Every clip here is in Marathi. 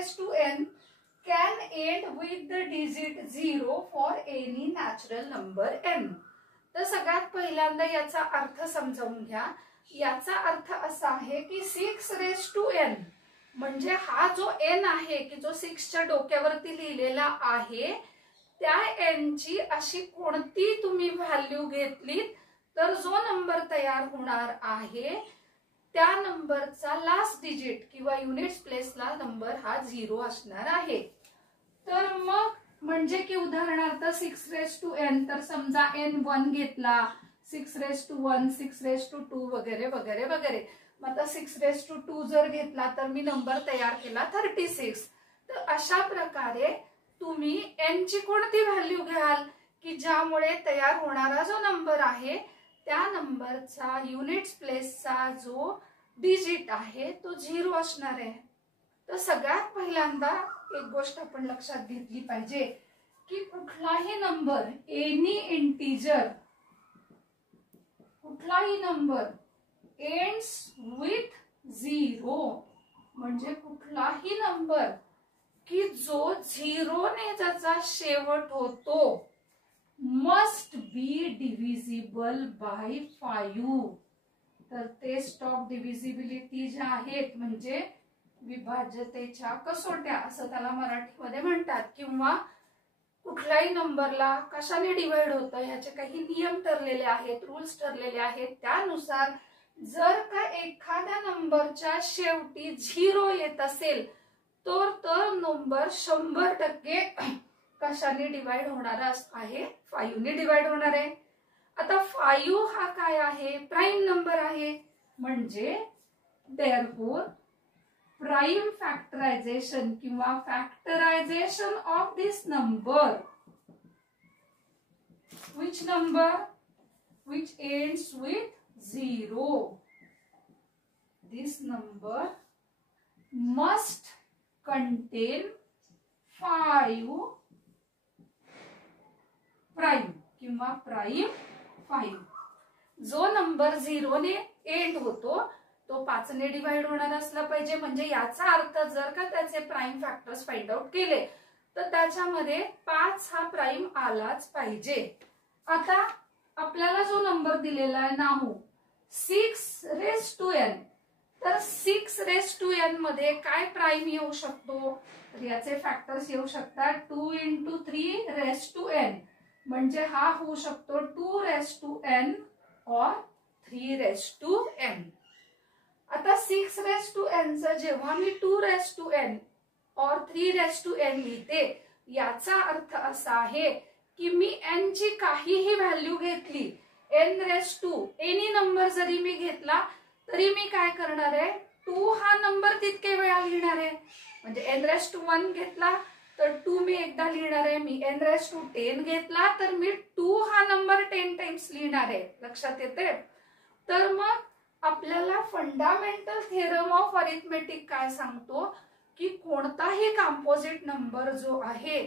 raised to n can end with the digit 0 for any natural number n. तर सगळ्यात पहिल्यांदा याचा अर्थ समजावून घ्या. याचा अर्थ असा आहे की 6 raised to n म्हणजे हा जो n आहे की जो 6 च्या डोक्यावरती लिहिलेला आहे त्या n ची अशी कोणती तुम्ही व्हॅल्यू घेतली तर जो नंबर तयार होणार आहे त्या नंबरचा लास्ट डिजिट किंवा युनिट्स प्लेसला नंबर हा 0 असणार आहे. तर मग म्हणजे की उदाहरणार्थ 6 raised to n तर समजा n1 घेतला, 6 raised to 1, 6 raised to 2 वगैरे वगैरे वगैरे. मग आता 6 raised to 2 जर घेतला तर मी नंबर तयार केला 36. तर अशा प्रकारे तुम्ही n ची कोणती व्हॅल्यू घ्याल की ज्यामुळे तयार होणारा जो नंबर आहे त्या नंबरचा युनिट्स प्लेसचा जो डिजिट आहे तो 0 असणार आहे. तर सगळ्यात पहिल्यांदा एक गोष्ट आपण लक्षात घेतली पाहिजे की कुठलाही नंबर एनी इंटिजर कुठलाही नंबर एंड्स विथ 0 म्हणजे कुठलाही नंबर की जो 0 ने ज्याचा शेवट होतो मस्ट बी डिव्हिजिबल बाय 5. तर ते स्टॉप डिव्हिजिबिलिटी ज्या आहेत म्हणजे विभाज्यतेच्या कसोट्या असं त्याला मराठीमध्ये म्हणतात. किंवा कुठल्याही नंबरला कशाने डिवाइड होतं ह्याचे काही नियम ठरलेले आहेत, रूल्स ठरलेले आहेत. त्यानुसार जर का एखाद्या नंबरच्या शेवटी 0 येत असेल तर तो नंबर 100% कशाने डिवाइड होणार आहे 5 ने डिवाइड होणार आहे. आता 5 हा काय आहे प्राइम नंबर आहे म्हणजे देअरफॉर प्राइम फॅक्टरायझेशन किंवा factorisation of this number which number which ends with 0 this number must contain 5 prime किंवा प्राइम 5. जो नंबर 0 ने एंड होतो तो 5 ने डिवाइड होणार असला पाहिजे. म्हणजे याचा अर्थ जर का त्याचे प्राइम फॅक्टर्स फाइंड आउट केले तर त्याच्यामध्ये 5 हा प्राइम आलाच पाहिजे. आता आपल्याला जो नंबर दिलेला आहे नाहू 6 raised to n तर 6 raised to n मध्ये काय प्राइम येऊ शकतो तर याचे फॅक्टर्स येऊ शकतात 2 into 3 raised to n म्हणजे हा होऊ शकतो 2 raised to n or 3 raised to n. आता 6 raised to n चं जेव्हा मी 2 raised to n or 3 raised to n लिहिते याचा अर्थ असा आहे की मी n ची काहीही व्हॅल्यू घेतली n raised to any number जरी मी घेतला तरी मी काय करणार आहे 2 हा नंबर तितके वेळा लिहिणार आहे. म्हणजे n raised to 1 घेतला तर 2 मी एकदा लिहिणार आहे. मी n raised to 10 घेतला तर मी 2 हा नंबर 10 टाइम्स लिहिणार आहे. लक्षात येते. तर मग आपल्याला फंडामेंटल थेरम ऑफ अरिथमेटिक काय सांगतो की कोणताही कंपोजिट नंबर जो आहे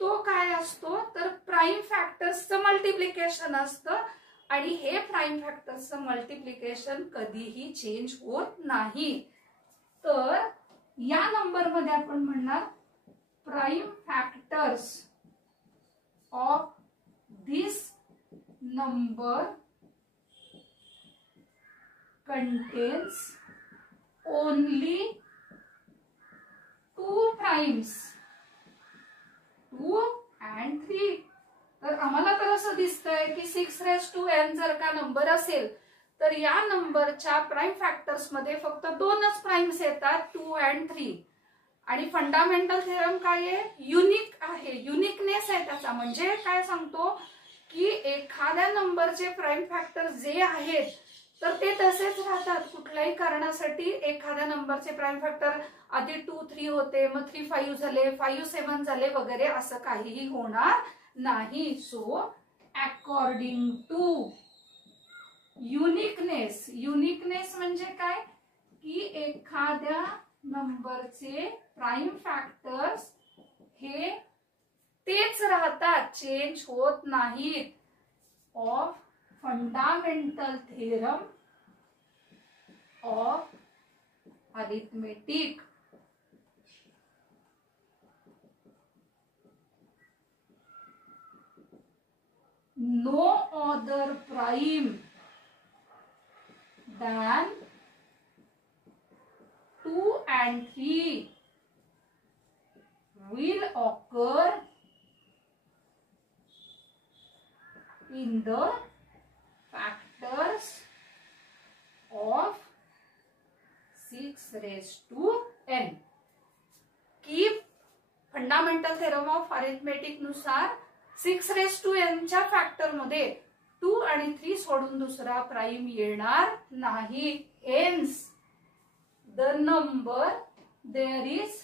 तो काय असतो तर प्राइम फॅक्टर्सचं मल्टिप्लिकेशन असतं आणि हे प्राइम फॅक्टर्सचं मल्टिप्लिकेशन कधीही चेंज होत नाही. तर या नंबर मध्ये आपण म्हणणार prime factors of this number contains only 2 primes 2 and 3. तर आम्हाला तर असं दिसतंय की 6 raised to n जर का नंबर असेल तर या नंबरच्या प्राइम फॅक्टर्स मध्ये फक्त 2च प्राइम्स येतात 2 and 3. आणि फंडामेंटल थेरम काय आहे युनिक आहे, युनिकनेस आहे त्याचा. म्हणजे काय सांगतो की एखाद्या नंबरचे प्राइम फॅक्टर जे आहेत तर ते तसेच राहतात. कुठल्याही कारणासाठी एखाद्या नंबरचे प्राइम फॅक्टर आधी 2 3 होते मग 3 5 झाले 5 7 झाले वगैरे असं काहीही होणार नाही. So according to uniqueness, uniqueness म्हणजे काय की एखाद्या नंबरचे प्राइम फॅक्टर्स हे तेच राहतात, चेंज होत नाहीत. Of fundamental theorem of arithmetic. no other prime than 2 and 3 will occur in the factors of 6 raised to n. की फंडामेंटल थेरम ऑफ अरिथमेटिक नुसार 6 रेज टू n च्या फॅक्टर मध्ये 2 आणि 3 सोडून दुसरा प्राइम येणार नाही. Hence the number there is,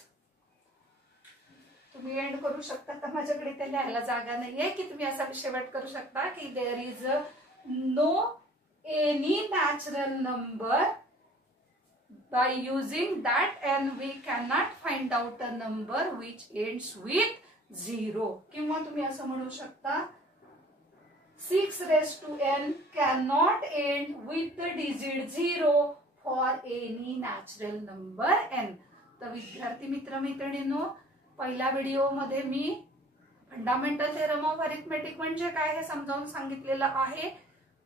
तुम्ही एंड करू शकता तर माझ्याकडे ते लिहायला जागा नाहीये की तुम्ही असा शेवट करू शकता की there is no any natural number by using that n we cannot find out a number which ends with 0. किंवा तुम्ही असं म्हणू शकता 6 raised to n cannot end with the digit 0 for any natural number n. तर विद्यार्थी मित्र मैत्रिणींनो, पहिल्या व्हिडिओ मध्ये मी फंडामेंटल थेरम ऑफ अरिथमेटिक म्हणजे काय हे समजावून सांगितलेलं आहे.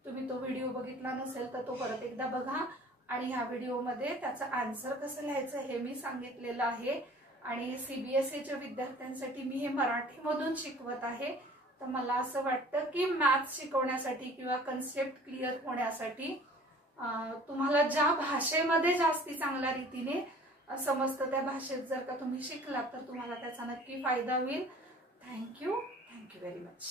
तुम्ही तो व्हिडिओ बघितला नसेल तर तो परत एकदा बघा. आणि ह्या व्हिडिओमध्ये त्याचं आन्सर कसं लिहायचं हे मी सांगितलेलं आहे. आणि सीबीएसईच्या विद्यार्थ्यांसाठी मी हे मराठीमधून शिकवत आहे. तर मला असं वाटतं की मॅथ्स शिकवण्यासाठी किंवा कन्सेप्ट क्लिअर होण्यासाठी तुम्हाला ज्या भाषेमध्ये जास्ती चांगल्या रीतीने समजतं त्या भाषेत जर का तुम्ही शिकलात तर तुम्हाला त्याचा नक्की फायदा होईल. Thank you very much.